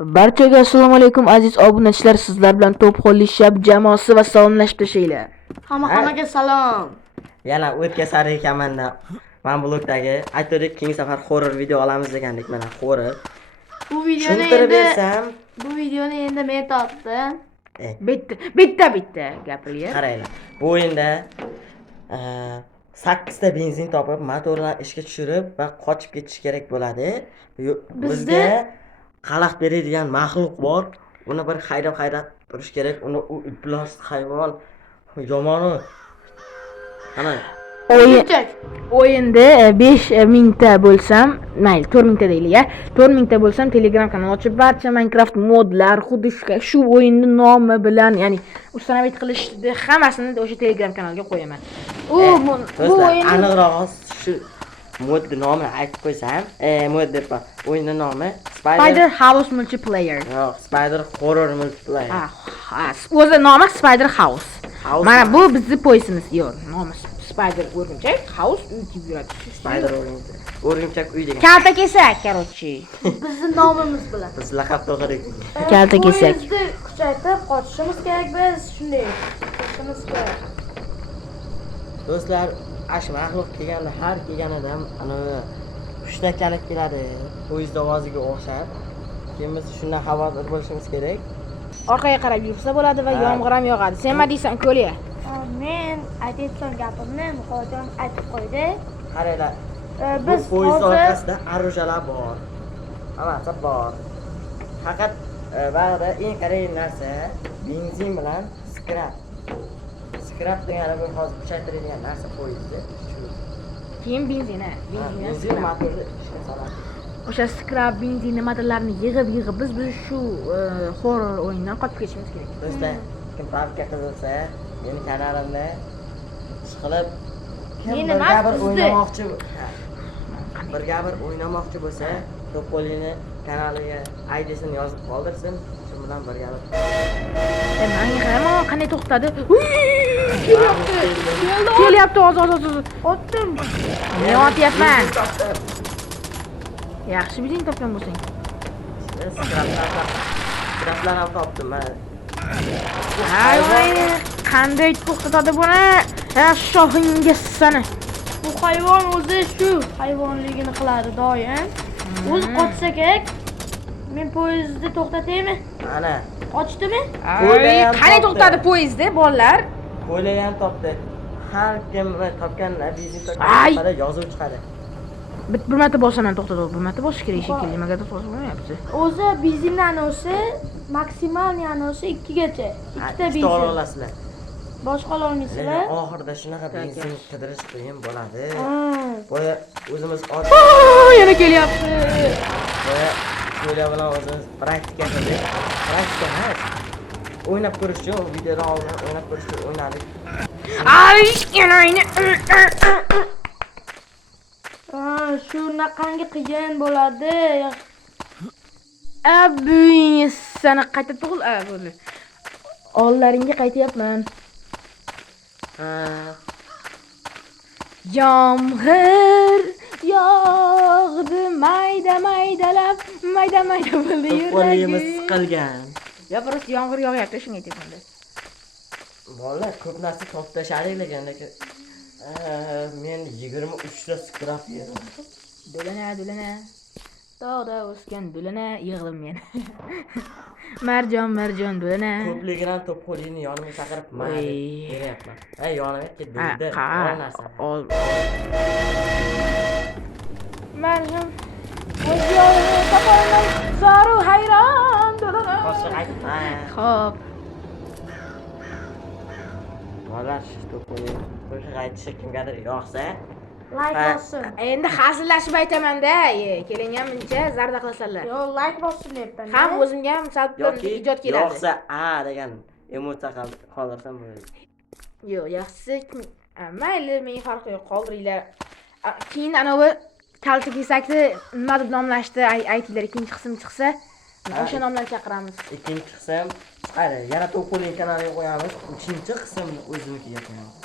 Barchaga assalomu alaykum aziz obunachilar, sizlar bilan To'pxo'rli shab jamoasi va salomlashib tashlaylar. Hammaga salom. Yana o'tga sari ekanman-da. Men blogdagi aytdik keyingi safar horror video olamiz degandik, mana horror. Bu videoni endi men topdim. Bitta gapiryapti. Qaranglar. Bu o'yinda 8 ta benzin topib, motorni ishga tushirib va qochib ketish kerak bo'ladi. Bizga qalaq beradigan maxluq bor. Uni bir haydab turish kerak. Uni u iblis hayvon yomoni. Ana O'yinda 5000 ta bo'lsam, mayli 4000 ta deylik-a. 4000 ta bo'lsam Telegram kanal ochib barcha Minecraft modlar, xuddi shu o'yinning nomi bilan, ya'ni ustanovit qilishni hammasini o'sha Telegram kanalga qo'yaman. Bu o'yin aniqrog'i shu modni nomini aytib qo'ysam, mod deb o'yinning nomi Spider House Multiplayer. Yo'q, Spider Horror Multiplayer. O'zi nomi Spider House. Mana bu bizning poyisimiz. Yo'q, nomi Spider o'rgimchak House uy deb yuradi. Spider o'rgimchak uy degan. Kalta kesak, короче. Bizning nomimiz bilan. Biz laqab to'g'rik. Kalta kesak. Bizni kuchaytirib qochishimiz kerak, biz shunday qilishimiz kerak. Do'stlar, ash maxluq kelganda har kelganida ana hushtakkalib keladi. Poyezd ovoziga o'xshab. Keyin biz shundan xavotir bo'lishimiz kerak. Orqaga qarab yursa bo'ladi va yomg'ir ham yog'adi. Sen nima deysan, Ko'liya? Men aytayotgan gapimni muhojim aytib qo'ydi. Qaranglar. Biz poyezd hozir orqasida arujalar bor. Hammasi bor. Faqat ba'zida eng kerakli narsa benzin bilan skrap. Skrap degani bu hozir kuchaytiradigan narsa poyezdda. Keyin benzin motorni ishga soladi. O'sha skrap benzin nimalarni yig'ib biz shu horror o'yindan qochib ketishimiz kerak. Do'stlar, kim pravka qilsa, meni kanalimda ishqilib kim birga bir o'ynamoqchi bo'lsa, To'pxo'rlining kanaliga ID'sini yozib qoldirsin, shu bilan birga. Menga qarama, qanday to'xtadi? Kelyapti, oz. otdim. Men otyapman. Yaxshi benzin topgan bo'lsang. Skraplar ham topdim men. Voy, qanday to'xtatadi buni? Shoxingga sani. Bu hayvon o'zi shu hayvonligini qiladi doim. O'zi qochsa kerak. Men poyezdni to'xtataymi? Ana. Qochdimi? Qanday to'xtadi poyezdda, bolalar? Qo'ylar ham topdi. Har kim topgan benzin topgan yozuv chiqadi. Bir marta bosaman to'xtatadi. Bir marta bosish kerak shekilli. Nimaga to'xtatmayapti? O'zi benzinning anosi maksimal anosi 2 gacha. 2 ta benzin. Olasizlar. Boshqa ololmaysizlar. Oxirida shunaqa benzin qidirish qiyin bo'ladi. Boya o'zimiz yana kelyapti. Boya qo'ylar bilan o'zimiz praktika qildik. Praktika emas. O'ynab ko'rish uchun videodan oldin o'ynab ko'rish uchun o'ynadik. Shunaqangi qiyin bo'ladi. Abuyingiz sana qayta tug'il. Bo'ldi. Ollaringga qaytyapman. Yomg'ir yog'di mayda-maydalab, mayda-mayda bo'ldi yuragim. Qo'limiz siqilgan. Ya просто yomg'ir yog'yapti, shunga aytyapman-da. Bolalar ko'p narsa topib tashladik lekin men 23 ta skrap yedim. Do'lana. Tog'da o'sgan do'lana yig'dim men. Marjon do'lana. Ko'pligidan To'pxo'rlini yonimga chaqirib beryapman. Yonimga ket bo'ldi. Ol. Marjon. O'zyo'lini topolmay zoru hayron do'lana. Xo'p. Bolalar To'pxo'rli qo'shiq aytishi kimgadir yoqsa, Like bossin. Endi hazillashib aytaman-da. Keling ham buncha zarda qilasanlar. Yo, like bossin deyapman. Ham o'zimga ham sal ijod keladi. Yo'qsa degan emotsiya qoldirsam bo'ladi. Yo'q, yaxshisi. Mayli, menga farqi yo'q, qoldiringlar. Keyin anavi kalta kesakni nima deb nomlashdi, aytinglar, ikkinchi qism chiqsa, o'sha nomdan chaqiramiz. Ikkinchi qism chiqadi. Yana To'pxo'rli kanaliga qo'yamiz. Uchinchi qismni o'zimiga qo'yamiz.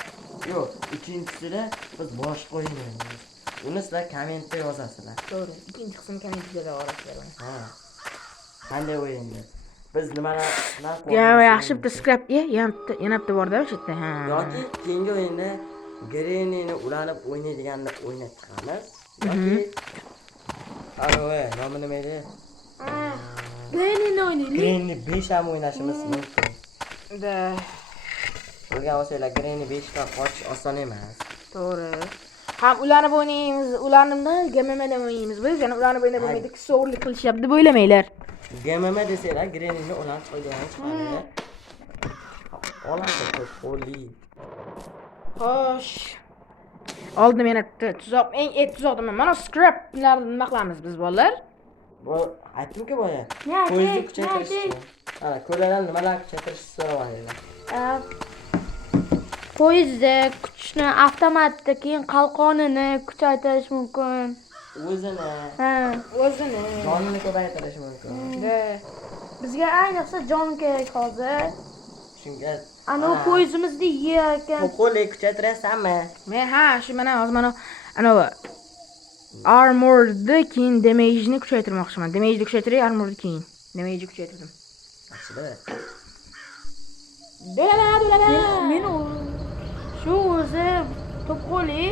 Yo'q, ikinchisida biz boshqa o'yinlaymiz. Uni sizlar kommentda yozasizlar. To'g'ri, ikkinchi qism kommentda yozasizlar. Qanday o'yinni? Biz nimalar Ya yaxshi bitta scrap yana bitta borda o'sha yerda. Ha. yoki keyingi o'yinda Grenini ulanib o'ynaydiganni o'ynab chiqamiz. Yoki anavi nomi nima edi? Grenini o'ynaylik. Grenni 5 ham o'ynashimiz mumkin. Da. Bilgan bo'lsanglar Grenni 5 ta qochish oson emas. To'g'ri. Ham ulanib o'ynaymiz, ulanimdan GMMdan o'ynaymiz. Biz yana ulanib o'ynab bo'lmaydi, so'rlik qilishyapti deb o'ylamanglar. GMM desanglar Grenini ulanib qo'ygan chiqadi. Oladi qo'li. Xo'sh. Oldim yana tuzoq, eng tuzoqda mana scraplarni nima qilamiz biz bolalar? Bu aytdim-ku boya. Ya, Poyezdni ya, kuchaytirish. Ana, ko'rlardan nimalar kuchaytirishni so'rayapman. Poyezdda kuchni avtomatda keyin qalqonini kuchaytirish mumkin. O'zini, Ha. O'zini. jonini ko'paytirish mumkin. Bizga ayniqsa jon kerak hozir. Shunga Ana poyezdimizni yer ekan. qo'li kuchaytirasanmi? Men shu hozir mana anavi armorni keyin damage'ni kuchaytirmoqchiman. Damage'ni kuchaytiray, armorni keyin. Damage'ni kuchaytirdim. Yaxshi-da. Men shu o'zi to'pqoli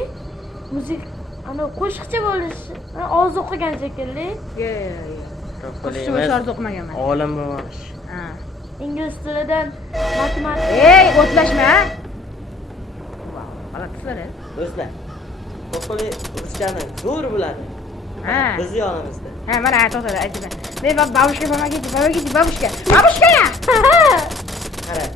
ana qo'shiqchi bo'lish oz o'qigan shekilli. Qo'shiq orzu o'qimaganman. Olim bo'lish. Ha. Ingliz tilidan matematika. Ey, o'tlashma. G'alatisizlar. Do'stlar, qo'li ruschani zo'r bo'ladi. Ha. Biz yonimizda. Ha, mana to'xtada, aytaman. Men babushka babushka. Babushka! Qara.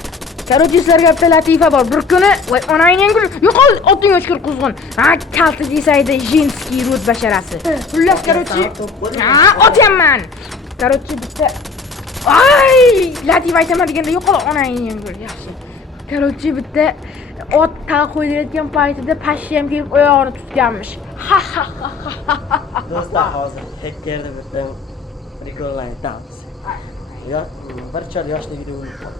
Короче, sizlarga bitta latifa bor. Bir kuni, voy onangning gul, yo'qol, oting o'chkir quzg'un. Ha, kalti desaydi, jinskiy rud basharasi. Xullas, короче, otyapman. Короче, bitta ay, latifa aytaman deganda yo'qol, onangning gul, yaxshi. Короче, bitta ot taq qo'yilayotgan paytida pashsham kelib oyog'ini tutganmish. Ha ha ha ha. Do'stlar, hozir hekkerda bitta prikolni aytamiz. Ya, bir chol yoshligida o'lib qoldi.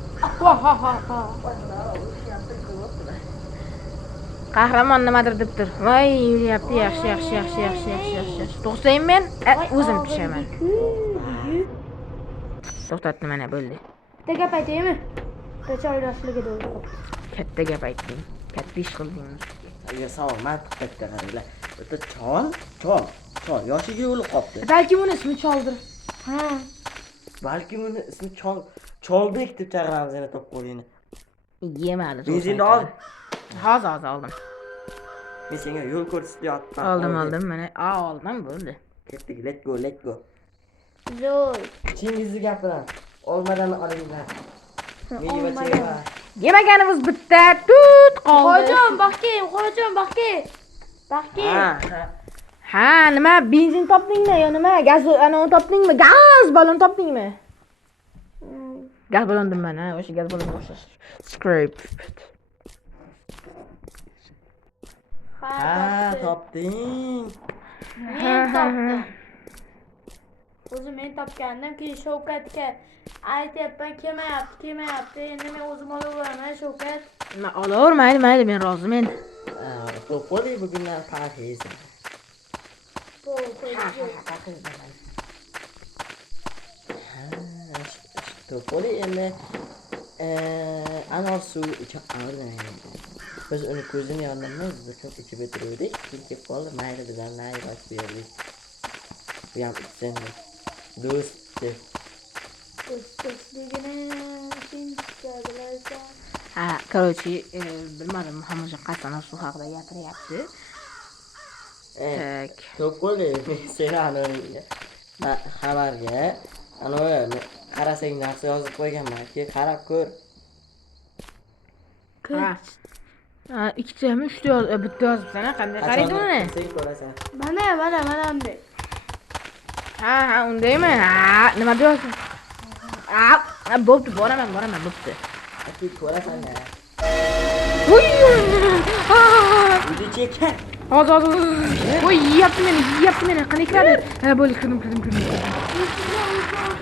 Qahramon nimadir debdir. Voy, yuryapti, yaxshi. To'xtayman men, o'zim tushaman. To'xtatdi mana bo'ldi. Bitta gap aytaymi? Bitta yoshligida o'lib qoldi. Katta gap aytding. Katta ish qilding. Ya, savol mantiqqa qaranglar. Bitta chol yoshiga o'lib qoldi. Balki uni ismi choldir. Ha. Balki uni ismi Cholbek deb chaqiramiz yana to'pqo'lini. Yemadi. Benzinni ol. Hozir oldim. Men senga yo'l ko'rsatyapman. Oldim mana. Oldim bo'ldi. Ketdik, let's go. Zo'r. Chingizni gapiram. Olmadan olinglar. Meva. Yemaganimiz bitta tut qoldi. Xo'jam, baxki. Ha, nima benzin topdingmi yo nima? Gaz anani topdingmi? Gaz balon topdingmi? Gaz balon deyman, ha, o'sha gaz balon o'xshash. Scrape. Ha, topding. Men topdim. O'zim men topgandim, keyin Shavkatga aytyapman, kelmayapti. Endi men o'zim olaveraman, Shavkat. Nima olavermaydi, mayli, men roziman. To'pqo'li bugunlar parhez. To'pqo'li endi anor suv icha olmaydi. Biz uni ko'zini yondirmiz, biz ichib o'tirdik. Keyin kelib qoldi, mayli dedim, nari bosib berdik. Bu ham sen do'st. Ha, короче, bilmadim, Muhammadjon qasdan suv haqida gapiryapti. Tak. To'pqo'li, men seni anoriga xabarga anavi qarasang narsa yozib qo'yganman. Keyin qarab ko'r. Ha, ikkitami, uchta bitta yozibsan, qanday qaraydi uni? Sen ko'rasan. Mana bunday. Ha, undaymi? Ha, nima deyapsan? Ha, bo'pti, boraman, bo'pti. Keyin ko'rasan-da. Voy! O'zi cheka. Hozir. Voy, yeyapti meni. Qani kiradi? Ha, bo'ldi, kirdim.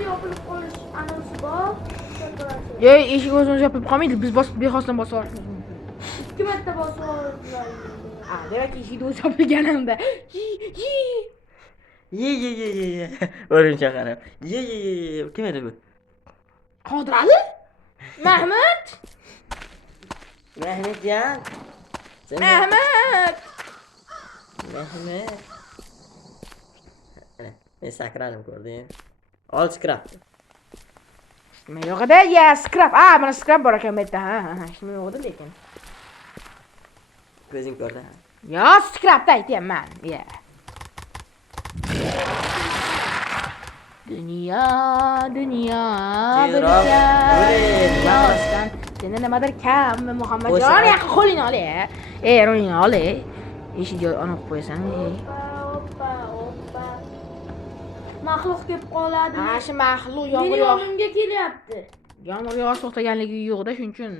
Yopilib qolish anonsi bor. Ey, eshik o'zimiz yopib qolmaydi, biz bexosdan bosib olamiz. 2 marta bosib oldilar. Ha, demak eshikni o'zi yopilganimda. Ye. O'rincha qarab. Ye. Kim edi bu? Qodir Ali? Mahmud? Mahmudjan. Mahmud! Mahmud. Men sakradim ko'rding. Ol skrap. Nima yo'q edi? Ya, skrap. Mana skrap bor ekan bu yerda. Ha. Nima yo'q edi lekin. Ko'zing ko'rdi. Yo, skrapni aytyapman. Ya. Dunyo Tezroq bo'ling, dunyosidan seni nimadir kammi Muhammadjon? Yoqqa qo'lingni ol. Ro'yingni ol. Eshik joy ona qo'yib qo'yasan. Hoppa. Maxluq kelib qoladi. Ha, shu maxluq Meni yomg'ir yog'ib. yonimga kelyapti. Yomg'ir yog'ish to'xtaganligi yo'q-da, shuning uchun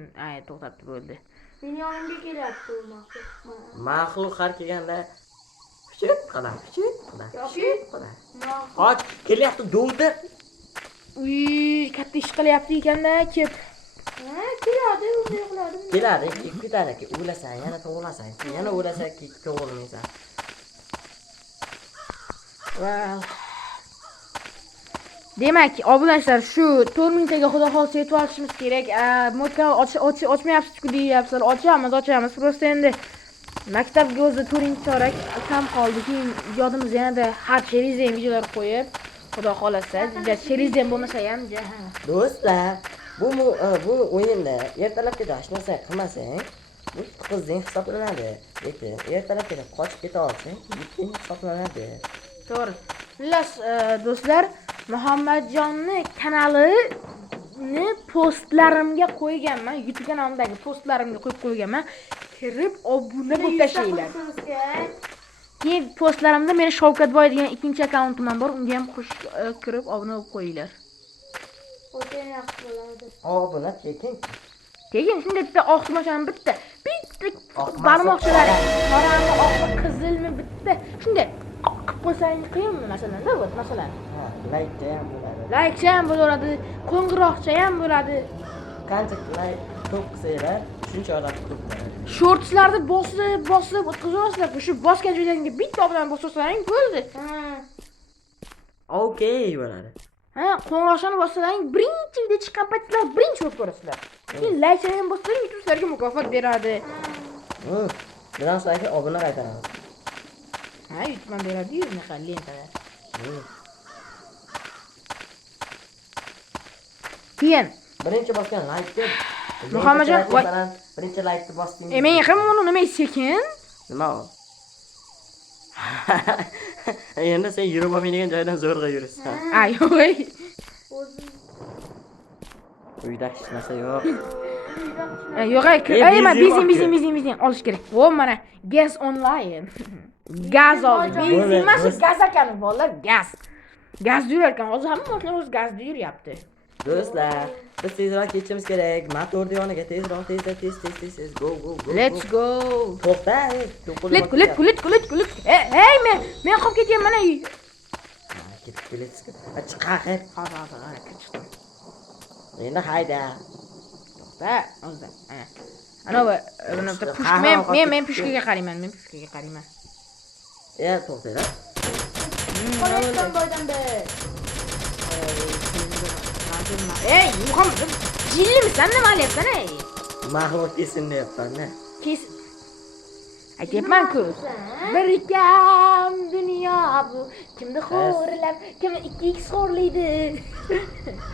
to'xtatdi bo'ldi. Meni yonimga kelyapti u maxluq. Maxluq har kelganda pichit qadam. Maxluq. Qoch, kelyapti dovdir. Uy, katta ish qilyapti ekanda, kep. Ha, keladi, unday qiladi. Keladi, ketadi. O'lasan, yana tug'ilasan. Yana o'lasan, tug'ilmaysan. Well. Demak, obunachilar, shu 4 minutaga xudo xolsa yetib olishimiz kerak. Modka ochmayapsiz-ku deyapsizlar. Ochamiz. Prosta endi maktabga o'zi 4 chorak kam qoldi. Keyin yodimiz yanada har cherizem videolar qo'yib, xudo xolasa, cherizem bo'lmasa ham, Do'stlar, bu o'yinda ertalabga hech narsa qilmasang, bu qizning hisoblanadi. Lekin ertalabga qochib keta olsang, yutqing hisoblanadi. To'g'ri. Xullas, do'stlar, Muhammadjonni kanalini postlarimga qo'yganman. YouTube kanalimdagi postlarimga qo'yib qo'yganman. Kirib obuna bo'lib tashlaylar. Keyin postlarimda meni Shavkatboy degan ikkinchi akkauntim bor. Unga ham kirib obuna bo'lib qo'yinglar. O'ta yaxshi bo'ladi. Obuna tekin. Keyin shunday bitta oqmochani bitta barmoqchalari, qorami, oqmi, qizilmi bitta shunday qilib qo'ysangiz qiyinmi masalanda bu masalan. Ha, like ham bo'ladi. Like ham bo'ladi, qo'ng'iroqcha ham bo'ladi. Qancha like ko'p qilsanglar, shuncha odam ko'p bo'ladi. Shortslarni bosib o'tkazasizlar. Shu bosgan joyingizga bitta bilan bossangiz bo'ldi. Okay bo'ladi. Qo'ng'iroqchani bossangiz birinchi video chiqqan paytlar birinchi bo'lib ko'rasizlar. Keyin like ham bossangiz YouTube sizlarga mukofot beradi. Biroz like obuna qaytaramiz. YouTube ham beradi-yu, unaqa lentalar. Keyin Birinchi bosgan like deb. Muhammadjon, birinchi like ni bosdingiz. Men ham uni nima sekin? Nima u? Endi sen yurib olmaydigan joydan zo'rg'a yurasan. Yo'q. Uyda hech narsa yo'q. Yo'q, men bizning olish kerak. Bu mana gaz online. Gaz oldi. Benzin emas, gaz ekan bolalar, gaz. Gazda yurar ekan. Hozir hamma mashina o'z gazda yuryapti. Do'stlar, biz tezroq ketishimiz kerak. Motorni yoniga tezroq, tez. Go. Let's go. To'xta, Kulit. Hey, men qolib ketyapman mana. Ketib. Chiqaq. Hozir chiqdim. Endi hayda. To'xta, hozir. Ana bu men pushkaga qarayman, To'xtanglar. Qo'ydan boydan Ey, Muhammad, jillimisan nima qilyapsan, ey? Maxluq kesin deyapman-da. Aytyapman-ku. Bir kam dunyo bu. Kimni xo'rlab, kimni 2x xo'rlaydi.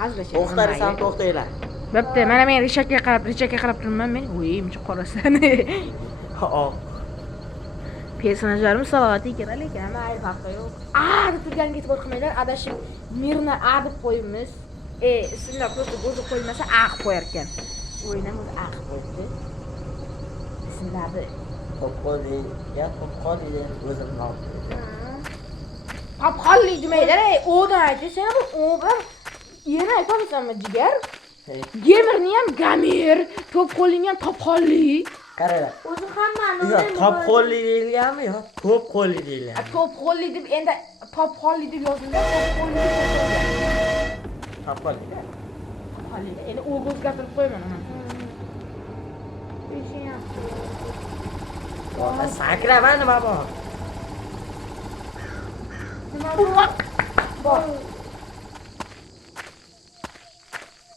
Hazillasha. To'xtarsan, to'xtanglar. Bo'pti, mana men Richardga qarab turibman men. Voy, muncha qorasan. Personajlarimiz salohiyati kerak lekin hamma ayb farqi yo'q. Deb turganiga e'tibor qilmanglar. Adashib Mirna deb qo'yibmiz. Ismlar просто o'zi qo'ymasa qilib qo'yar ekan. O'yindan o'zi qilib qo'yibdi. Ismlarni Topqolli o'zim nom. Topqolli demaylar, o'dan aytdi. Sen bu o bilan yana aytamisanmi, jigar? Gamerni ham gamer, Topqolli ham Topqolli. Qaranglar. o'zi hammani Yo'q, Topqolli deyilganmi yo? To'pqolli deyilgan. Topqolli deb endi Topqolli deb yozildi. Topqolli deb yozilgan. Topqolli. Endi o'zgartirib qo'yaman uni. Sakrama nima bor?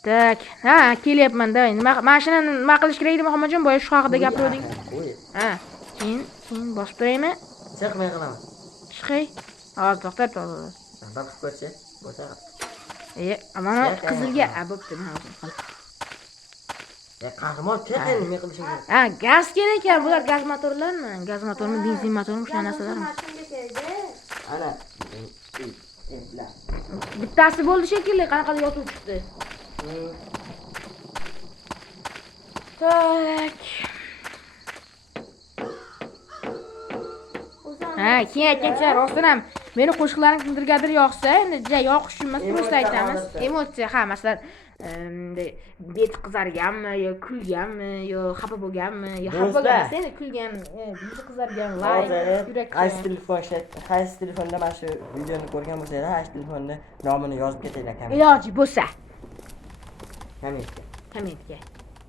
Tak. Ha, kelyapman-da. Mashinani nima qilish kerak edi Muhammadjon? Boya shu haqida gapiruvding. Qo'y. Ha. Keyin bosib turaymi? Chiqmay qilaman. Chiqay. Hozir to'xtab tur. Bak ko'rchi. Bo'lsa. Mana qizilga, bo'pti, mana qil. Qahramon chiq endi men qilishim kerak. Ha, gaz kerak ekan. Bular gaz motorlarmi? Gaz motormi, benzin motormi, shu narsalarmi? Ana. Bittasi bo'ldi shekilli, qanaqadir yotib chiqdi. Tak. Ha, keyin aytgancha rostdan ham meni qo'shiqlarim kimdirgadir yoqsa, endi yoqish uchun emas, просто aytamiz. Emotsiya, ha, masalan, bet qizarganmi, yo kulganmi, yo xafa bo'lganmi, yo xafa bo'lgan, endi kulgan, yuzi qizargan, yurak. Qaysi telefonda mana shu videoni ko'rgan bo'lsangiz, qaysi telefonda nomini yozib ketaylik kam. Iloji bo'lsa. Kommentga.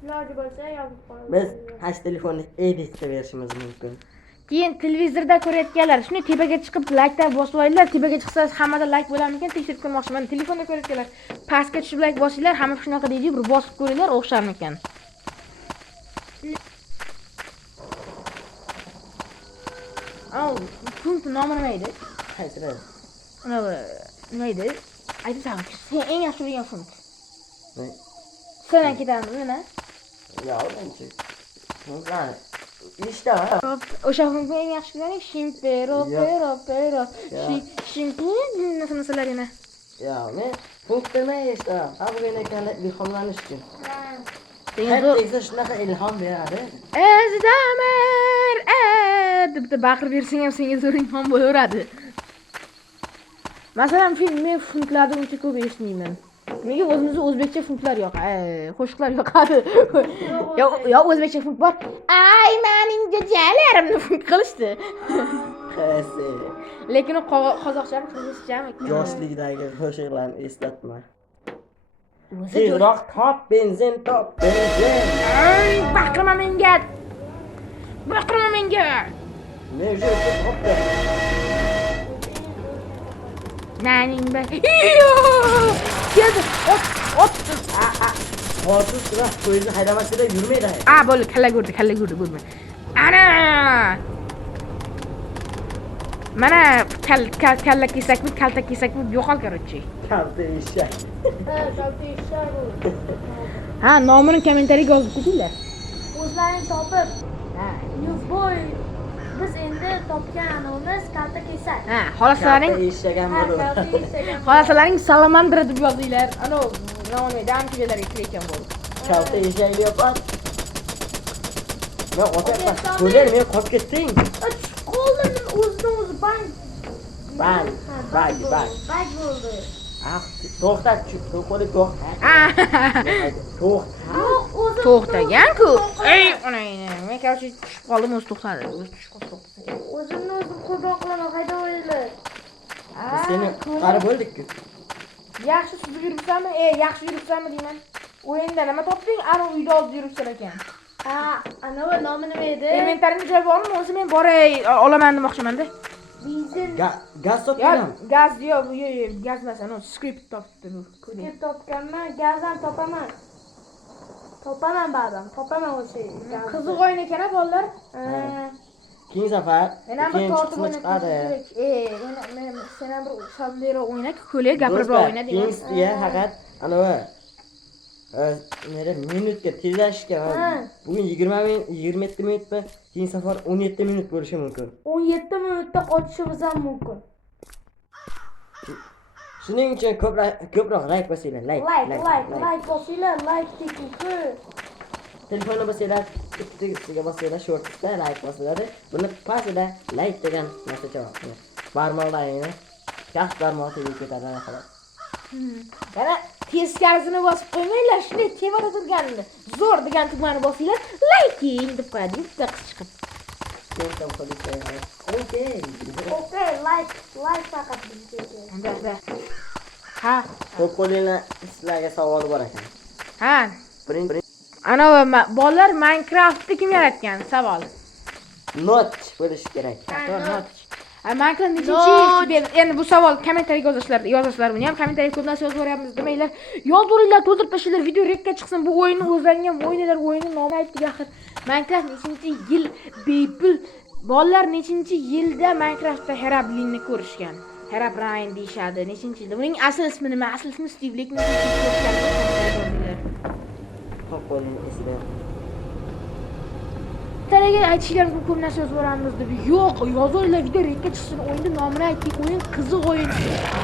Iloji bo'lsa yozib qo'ying. Biz qaysi telefonni editga berishimiz mumkin. Keyin televizorda ko'rayotganlar, shuni tepaga chiqib like bosib olinglar. Tepaga chiqsangiz hammada like bo'larmikan, tekshirib ko'rmoqchiman. Telefonda ko'rayotganlar, pastga tushib like bosinglar, hamma shunaqa deydi, bir bosib ko'ringlar, o'xsharmikan. Punkt nomi nima edi? Qaysidir. Nima edi? Aytasan, sen eng yaxshi bilgan punkt. Sendan ketamiz, nima? Yo'q, menchi. Punktlar ishda. O'sha punktni eng yaxshi ko'raning shimpero. Narsalar yana. Yo'q, men punkt demay ishda. Bugun ekanlar ilhomlanish uchun. Tegsa shunaqa ilhom beradi. Ezdamir, deb baqirib bersang ham senga zo'r ilhom bo'laveradi. Masalan, men punktlarni uncha ko'p eshitmayman. Menga o'zimizda o'zbekcha punktlar qo'shiqlar yoqadi. Yo o'zbekcha punkt bor. Ay, mening jajalarimni punkt qilishdi. Qaysi? Lekin u qozoqchami, qirg'izchami? Yoshlikdagi qo'shiqlarni eslatma. Tezroq top benzin. Ay, baqirma menga. Men shu topdi. Naning ba. Keldi. Ot. Hozir sira poyezdni haydamasida yurmaydi. Bo'ldi, kalla ko'rdi, ko'rma. Ana! Mana kalla kesakmi, kalta kesakmi yo'qol, короче. Kalta eshak. Ha, nomini kommentariyaga yozib qo'yinglar. O'zlaring topib. Yuzboy. Biz endi topgan anavimiz kalta kesak. Ha, xolasalaring eshak ham bo'ldi. xolasalaring salamandra deb yozinglar. Ana, nomini damchilarga kirgan bo'ldi. Kalta eshak yo'q. Men o'tayapman. Ko'rgan men qolib ketding. Qo'ldan o'zini bang. Bang bo'ldi. To'xta, qo'li to'xta. To'xtagan-ku. Ey, onayni. Men короче tushib qoldim, o'zi to'xtadi. O'zimni o'zim qo'ldan qilaman, haydavaylar. Seni qutqarib bo'ldik-ku. Yaxshi suzib yuribsanmi? Yaxshi yuribsanmi deyman. O'yinda nima topding? Ana uyda olib yuribsan ekan. Anavi nomi nima edi? Inventarimga joy bormi? O'zi men boray olaman demoqchiman-da. Benzin. Gaz topganman. Gaz yo'q, gaz emas, ana script topdi bu. Script topganman, gazdan topaman. Topaman o'sha. Qiziq o'yin ekan-a bolalar. Keyin safar Men ham bir tortib o'ynadi. Men sen ham bir sallero o'yna, ko'lga gapirib o'yna deyman. Keyin faqat anavi minutga tezlashga bugun 27 minutmi, keyin safar 17 minut bo'lishi mumkin. 17 minutda qochishimiz ham mumkin. Shuning uchun ko'proq like bosinglar, like bosinglar, like tekin. Telefonni bosinglar, ikkitasiga bosinglar, shortda like bosiladi. Buni pastida like degan narsa bor. Barmoqlaringni kaft barmoqga ketadi xolos. Mana teskarisini bosib qo'ymanglar, shunday tepada turganini. Zo'r degan tugmani bosinglar, liking deb qo'yadi, bitta qiz chiqib. To'xtam qo'yinglar. Okay, like faqat bizga. Ha. Qo'linglar sizlarga savol bor ekan. Ha. Ana bolalar Minecraftni kim yaratgan? Savol. Not bo'lish kerak. Not. Minecraft nechinchi endi bu savol kommentariyaga yozasizlar buni ham kommentariyaga ko'p narsa yozib boryapmiz demanglar. Yozuringlar, to'ldirib tashlanglar, video rekka chiqsin. Bu o'yinni o'zlaring ham o'ynanglar, o'yinning nomi aytdik axir. Minecraft nechinchi yil bepul bolalar nechinchi yilda Minecraftda Herobrine'ni ko'rishgan. Herobrine deyshadi. Nechinchi yilda? Uning asl ismi nima? Asl ismi Steve, lekin nechinchi ko'rishgan. Xo'p, qo'ling esida. Talaga aytishlar ko'p narsa yozib boramiz deb. Yo'q, yozuringlar, video rekka chiqsin. O'yinning nomini aytdik. O'yin qiziq o'yin.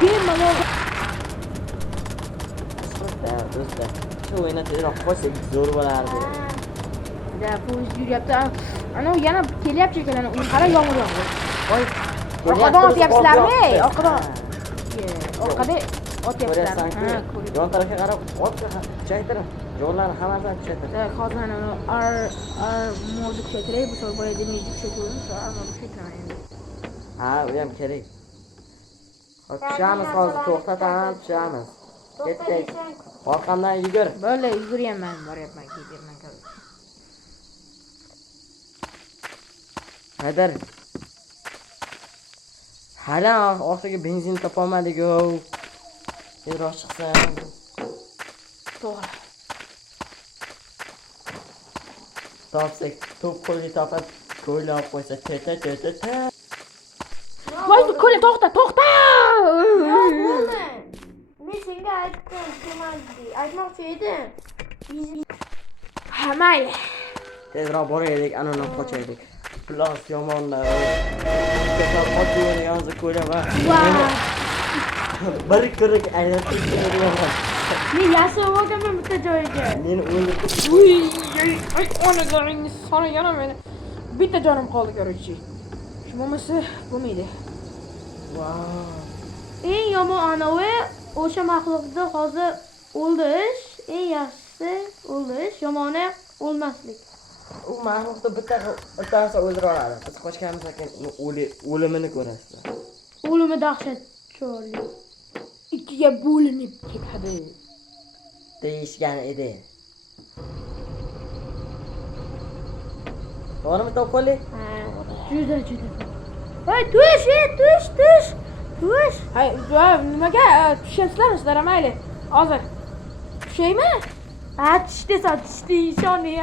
Bemalol do'stlar, shu o'yinni tezroq qo'ysak zo'r bo'lardi. da poyezd yuryapti. Ana u yana kelyapti ekan, uni qara yomg'ir yog'di. Voy, orqadan otyapsizlarmi? Orqadan. Orqada otyapsizlar. Ha, yon tarafga qarab, otga kuchaytirib, yo'llarni hammasini kuchaytirib. Hozir ana modni kuchaytirib, bu so'l boya demeydi kuchaytirdim, so'l modni kuchaytiraman endi. Ha, u ham kerak. Hop, tushamiz hozir, to'xtatamiz, tushamiz. Ketdik. Orqamdan yugur. Bo'ldi, yuguryapman, boryapman, ketaman. Haydar. Hala orqaga benzin topolmadik-ku. Tezroq chiqsin. To'g'ri. Topsak, to'p qo'lga topib, ko'ylab qo'ysa, ta. Voy, ko'la to'xta! Bo'ldi. Men senga aytdim, kelmaydi. Aytmoqchi edim. Ha, mayli. Tezroq boraylik, anadan qochaylik. Plus yomonlar. Ketib otini yozib qo'yaman. Bir kirib aylantirib qo'yaman. Men yashab olganman bitta joyiga. Meni o'ldirib. Ay, onagoringni soni yana meni. Bitta jonim qoldi, короче. Shu bo'lmasa bo'lmaydi. Wow. Eng yomon anavi o'sha maxluqni hozir o'ldirish, eng yaxshisi o'ldirish, yomoni o'lmaslik. U mahluqni bittasi o'ldira oladi. Biz qochganimiz ekan o'limini ko'rasizlar. O'limi dahshat chorli. Ikkiga bo'linib ketadi. Deyishgan edi. To'g'rimi to'qoli? Ha, juda. Voy, tush. Hay, nimaga tushyapsizlarmi sizlar, mayli. Hozir tushaymi? Ha, tushdi ishonni.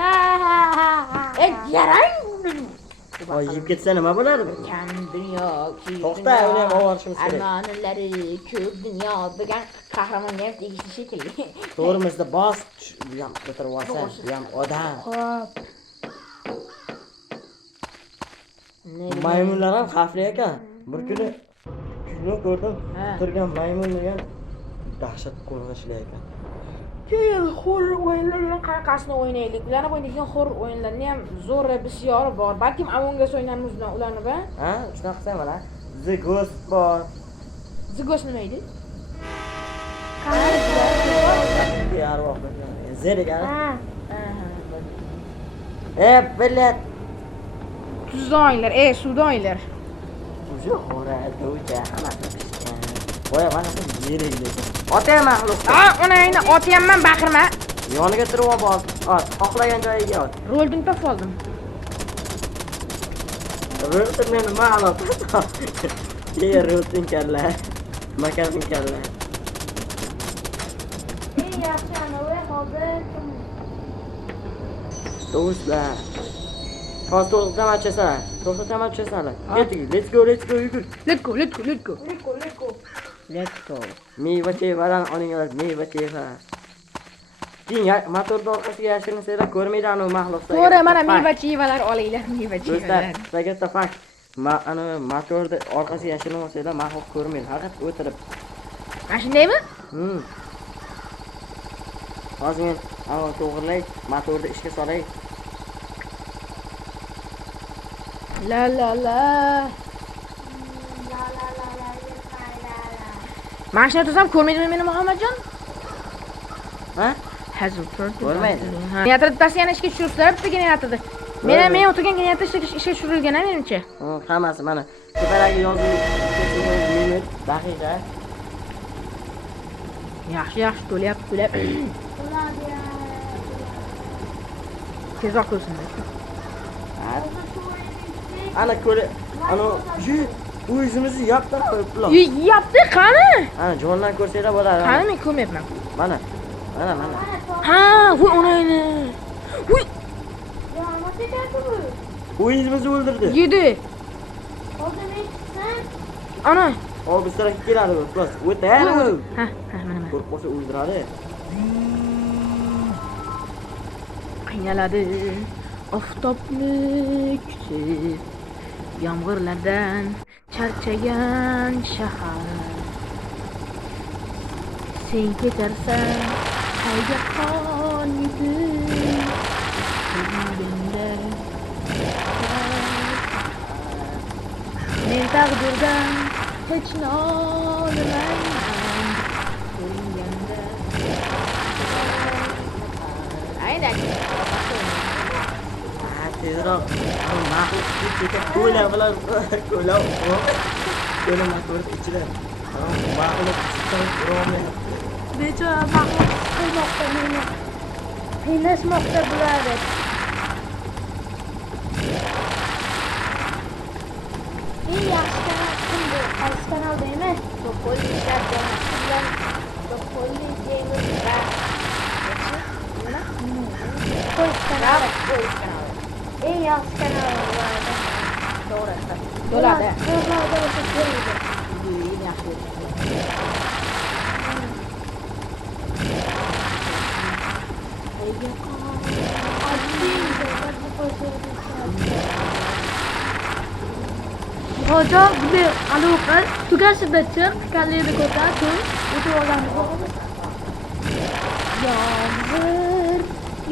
Yarang. Voy, yeb ketsa nima bo'lardi? Kam dunyo, To'xta, uni ham olishimiz kerak. Armonlari ko'p dunyo degan qahramonga ham tegishli shekilli. To'g'rimizda bos, bu ham ko'tarib olsa, bu ham odam. Xo'p. Maymunlar ham xavfli ekan. Bir kuni ko'rdim, turgan maymunni ham dahshat qo'rqinchli ekan. Keyin horror o'yinlarni qanaqasini o'ynaylik? Ularni o'ynaydigan horror o'yinlarni ham zo'ri bisyori bor. Balkim Among Us o'ynaymiz ularni ba? Ha, shunaqa qilsam mana. The Ghost bor. The Ghost nima edi? Arvoh. Zerikani. Ha. Billet. Tuzda o'yinlar, suvda o'yinlar. O'sha xo'rada hammasi pishgan. Voy, mana bu yerik. Ota maxluq. Ona endi otyapman, baqirma. Yoniga turib ol. Xohlagan joyiga ol. Rolling topib oldim. Ro'tin meni ma'lum. Ro'tin kalla. Makasin kalla. Eng yaxshi anavi hozir Do'stlar. Hozir to'xtataman chasalar. Ketdik. Let's go, yugur. Let's go. Let's go. Meva chevadan olinglar, meva cheva. Keyin motorni orqasiga yashirsanglar ko'rmaydi anu maxluqlar. To'g'ri, mana meva chevalar olinglar, meva Do'stlar, chevalar. sizlarga fakt. Ana motorni orqasiga yashirmasanglar maxluq ko'rmaydi. Faqat o'tirib. Mana shundaymi? Hozir men to'g'rilay, motorni ishga solay. La. Mashina tursam ko'rmaydimi meni Muhammadjon? Ha? Hazil turdi. Ko'rmaydi. Generatorni bittasi yana ishga tushiribsizlar, bitta generatorni. Men o'tirgan generator ishga tushirilgan menimcha. Hammasi mana. Tepadagi yozuv minut, daqiqa. Yaxshi, to'lyapti. Tezroq bo'lsin. Ana ko'li, ana U yuzimizni yopdi bular. Yapti qani? Ana jondan ko'rsanglar bo'ladi. Qani men ko'rmayapman. Mana. Mana. Ha, voy onayni. Voy, Ya nima deyapti bu? U yuzimizni o'ldirdi. yedi. Hozir men chiqsam, Ana. O biz tarafga keladi bu. Plus o'tadi. Ha, mana. Ko'rib qolsa o'ldiradi. Qiynaladi. Oftobni kutib, yomg'irlardan charchagan shahar. Sen ketarsan, qayga qon yutib, ko'zingda men taqdirdan hech nolimayman. Ko'ringanda ayda Tezroq. Ma'qul ketib ko'ylak bilan ko'ylak. Ko'ylak ma'qul ichida. Ma'qul chiqib bechora mahmud qilmoqda meni. Qiynashmoqda bularni. Eng yaxshi kanal kim bu? Qaysi kanal deyman? To'qolliklar bilan To'qollik deymiz va Qo'yish kanali. qo'yish kanali. Eng yaxshi kanal bularni. To'g'ri. Bo'ladi. Qirg'oqda bo'lsa ko'radi. Eng yaxshi. Hoca bir aloqa tugashida chiq, kaleni ko'tar, tur, o'tib olamiz. Yomg'ir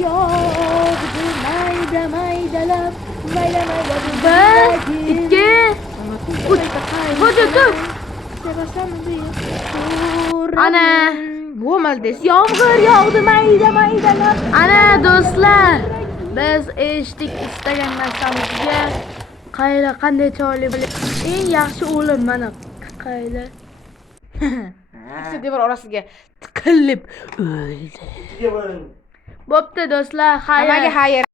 yog'di mayda maydalab, mayda Bir, ikki, uch. Hoca tur. Ana, bo'lmaldingiz. Yomg'ir yog'di maydalab. Ana do'stlar, biz eshitdik istagan narsamizga qayla qanday chiroyli eng yaxshi o'lim mana qayla. Ikkita devor orasiga tiqilib o'ldi. Bo'pti do'stlar, xayr. Hammaga xayr.